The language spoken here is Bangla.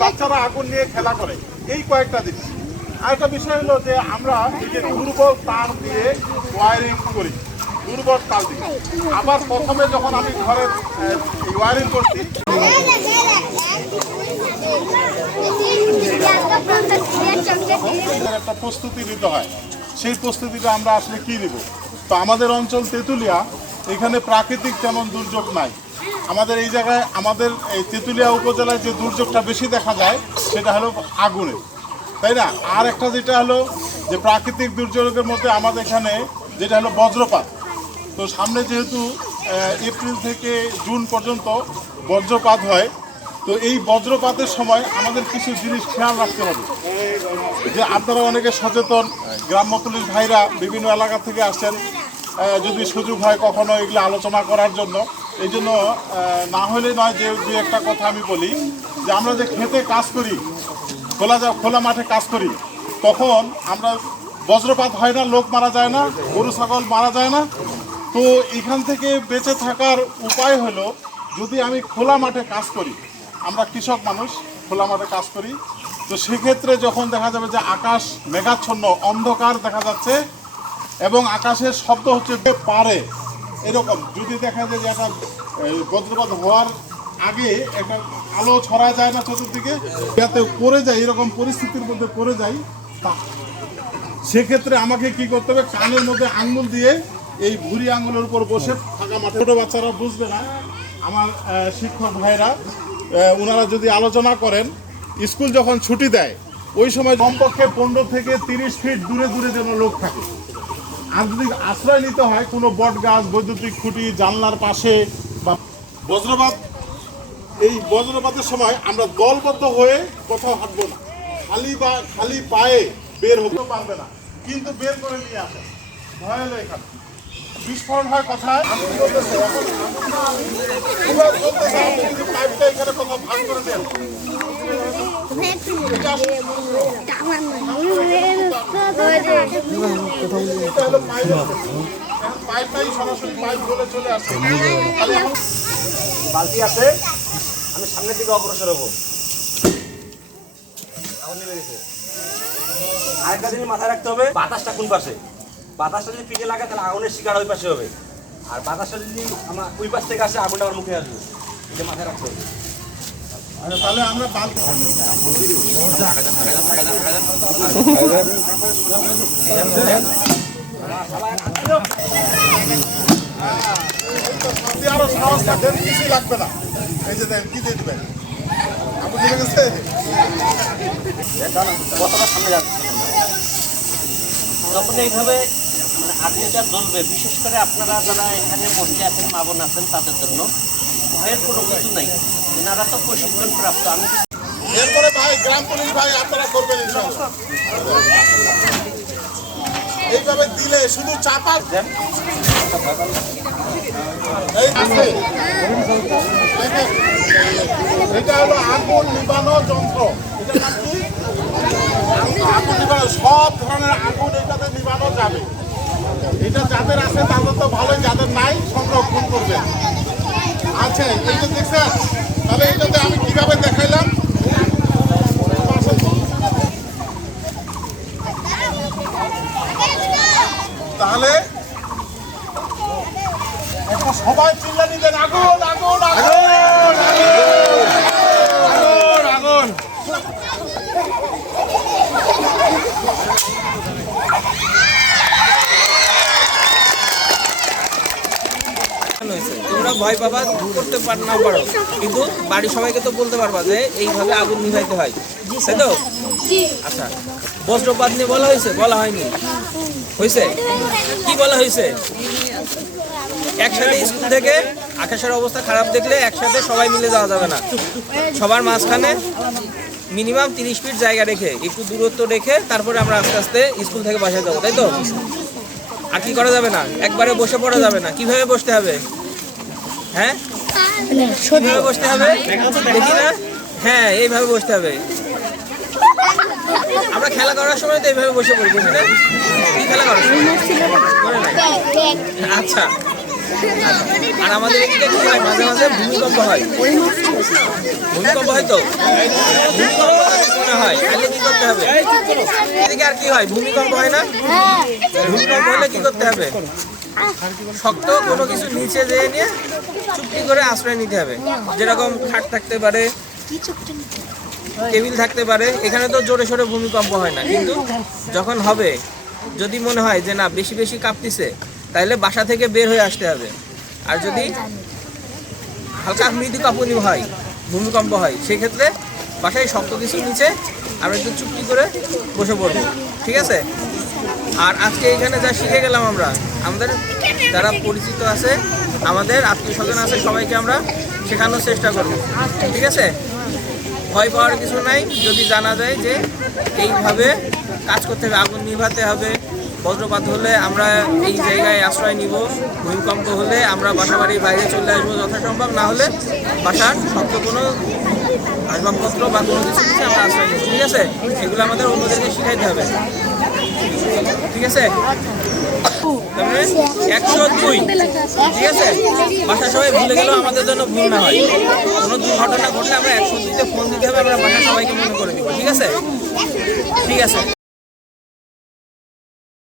বাচ্চারা আগুন নিয়ে খেলা করে। এই কয়েকটা জিনিস আর একটা বিষয় হলো যে আমরা যে দুর্বল তার দিয়ে ওয়ারিং করি, দুর্বল তার দিয়ে। আবার প্রথমে যখন আমি ঘরে ওয়ারিং করছি একটা প্রস্তুতি নিতে হয়। সেই প্রস্তুতিটা আমরা আসলে কি নিব? তো আমাদের অঞ্চল তেঁতুলিয়া, এখানে প্রাকৃতিক তেমন দুর্যোগ নাই। আমাদের এই জায়গায়, আমাদের এই তেঁতুলিয়া উপজেলায় যে দুর্যোগটা বেশি দেখা যায়, সেটা হলো আগুনের তাই না? আর একটা যেটা হলো যে প্রাকৃতিক দুর্যোগের মধ্যে আমাদের এখানে যেটা হলো বজ্রপাত। তো সামনে যেহেতু এপ্রিল থেকে জুন পর্যন্ত বজ্রপাত হয়, তো এই বজ্রপাতের সময় আমাদের কিছু জিনিস খেয়াল রাখতে হবে। যে আপনারা অনেকে সচেতন, গ্রাম্য পুলিশ ভাইরা বিভিন্ন এলাকা থেকে আসছেন যদি সুযোগ হয় কখনো এগুলো আলোচনা করার জন্য। এই জন্য না হলে নয় যে একটা কথা আমি বলি, যে আমরা যে খেতে কাজ করি খোলা খোলা মাঠে কাজ করি, তখন আমরা বজ্রপাত হয় না, লোক মারা যায় না, গরু, ছাগল মারা যায় না। তো এখান থেকে বেঁচে থাকার উপায় হলো, যদি আমি খোলা মাঠে কাজ করি, আমরা কৃষক মানুষ, খোলা মাঠে কাজ করি, তো সেক্ষেত্রে যখন দেখা যাবে যে আকাশ মেঘাচ্ছন্ন, অন্ধকার দেখা যাচ্ছে, এবং আকাশের শব্দ হচ্ছে পারে, এরকম। যদি দেখা যায় যে একটা বজ্রপাত হওয়ার আগে একটা আলো ছড়া যায় না চতুর্দিকে, যাতে পড়ে যায়, এরকম পরিস্থিতির মধ্যে পড়ে যাই, তা- সেক্ষেত্রে আমাকে কি করতে হবে? কানের মধ্যে আঙ্গুল দিয়ে এই ভুরি আঙ্গুলের উপর বসে ফাঁকা মাঠে। ছোটো বাচ্চারা বুঝবে না। আমার শিক্ষক ভাইরা ওনারা যদি আলোচনা করেন, স্কুল যখন ছুটি দেয়, ওই সময় কমপক্ষে পনেরো থেকে তিরিশ ফিট দূরে দূরে যেন লোক থাকে। আর যদি আশ্রয় নিতে হয়, কোনো বট গাছ বৈদ্যুতিক খুঁটি, জানলার পাশে বা বজ্রপাত এই বজ্রপাতের সময় আমরা দলবদ্ধ হয়ে কোথাও হাঁটবো না। খালি বা, খালি পায়ে বের হতে পারবে না। কিন্তু বের করে নিয়ে আসে। ভয় হলো এখানে। বিস্ফোরণ কোথাও করে দেন পাইপটাই সরাসরি পাইপ বলে চলে বালতি আছে? আমি সামনের দিকে অগ্রসর হব। আগুন নেমে গেছে। আরেকটা জিনিস মাথায় রাখতে হবে বাতাসটা কোন পাশে? বাতাসটা যদি পিঠে লাগে তাহলে আগুনের শিকার ওই পাশে হবে। আর বাতাসটা যদি আমার ওই পাশ থেকে আসে আগুনটা আমার মুখে আসবে। এটা মাথায় রাখতে হবে। তাহলে আমরা আরও সাহস লাগবে না। এই যে কি দিয়ে দিবেন? আপনি দিলে গেছে কতটা সামনে যাচ্ছে যখন এইভাবে মানে আর্মিটা জ্বলবে বিশেষ করে আপনারা যারা এখানে বসে আছেন মা বোন আছেন তাদের জন্য ভয়ের কোনো কিছু নাই। এনারা তো প্রশিক্ষণ প্রাপ্ত আমি এরপরে ভাই গ্রাম পুলিশ ভাই আপনারা করবেন ইনশাআল্লাহ এইভাবে দিলে শুধু চাপা এই এটা হলো আগুন নিবানো যন্ত্র। আগুন নিবানো, সব ধরনের আগুন এটাতে নিবানো যাবে। এটা যাদের আছে তাদের তো ভালোই, যাদের নাই সংরক্ষণ করবেন আছে এইটা দেখছেন তাহলে এটাতে আমি কীভাবে দেখাইলাম তাহলে সবাই চিল্লানি দেন আগুন আগুন আগুন আগুন আগুন হয়েছে তোমরা ভয় পাবা, করতে পার না পারো। কিন্তু বাড়ির সবাইকে তো বলতে পারবা যে এইভাবে আগুন নিভাইতে হয়। তাই তো? আচ্ছা বজ্রপাত নিয়ে বলা হয়েছে? বলা হয়নি। হয়েছে? কি বলা হয়েছে? একসাথে স্কুল থেকে আকাশের অবস্থা খারাপ দেখলে একসাথে সবাই মিলে যাওয়া যাবে না। সবার মাঝখানে মিনিমাম তিরিশ ফিট জায়গা রেখে, একটু দূরত্ব রেখে তারপরে আমরা আস্তে আস্তে স্কুল থেকে বাসায় যাব, তাই তো? আর কি করা যাবে না? একবারে বসে পড়া যাবে না। কীভাবে বসতে হবে? হ্যাঁ? কীভাবে বসতে হবে? দেখি না? হ্যাঁ এইভাবে বসতে হবে। আমরা খেলা করার সময় তো এইভাবে বসে পড়ি বুঝি না? কি খেলা সময়? আচ্ছা। আর আমাদের এদিকে কি হয়? মাঝে মাঝে ভূমিকম্প হয়। ভূমিকম্প হয় তো? ভূমিকম্প হয়। তাহলে কি করতে হবে? এদিকে আর কি হয়? ভূমিকম্প হয় না? ভূমিকম্প হলে কি করতে হবে? শক্ত কোনো কিছু নিচে যেয়ে নিয়ে চুপটি করে আশ্রয় নিতে হবে। যেরকম খাট থাকতে পারে, টেবিল থাকতে পারে, এখানে তো জোরে সোরে ভূমিকম্প হয় না। কিন্তু যখন হবে, যদি মনে হয় যে না, বেশি বেশি কাঁপতিছে তাহলে বাসা থেকে বের হয়ে আসতে হবে। আর যদি হালকা মৃদু কাঁপুনি হয়, ভূমিকম্প হয়, সেক্ষেত্রে বাসায় শক্ত কিছু নিচে আমরা একটু চুপটি করে বসে পড়ব। ঠিক আছে? আর আজকে এখানে যা শিখে গেলাম আমরা, আমাদের যারা পরিচিত আছে, আমাদের আত্মীয় স্বজন আছে, সবাইকে আমরা শেখানোর চেষ্টা করব, ঠিক আছে? ভয় পাওয়ার কিছু নাই, যদি জানা যায় যে এইভাবে কাজ করতে হবে, আগুন নিভাতে হবে, বজ্রপাত হলে আমরা এই জায়গায় আশ্রয় নিব, ভূমিকম্প হলে আমরা বাসা বাড়ির বাইরে চলে আসব যথাসম্ভব, না হলে বাসার শক্ত কোনো আসবাবপত্র বা কোনো কিছু নিচে আমরা আশ্রয় নিব, ঠিক আছে? এগুলো আমাদের অন্যদেরকে শিখাইতে হবে। ঠিক আছে? একশো দুই, ঠিক আছে? বাসা সবাই ভুলে গেলেও আমাদের জন্য ভুল না হয়। কোনো দুর্ঘটনা ঘটলে আমরা একশো দুইতে ফোন দিতে হবে, আমরা বাসা সবাইকে মনে করে দিব, ঠিক আছে? ঠিক আছে।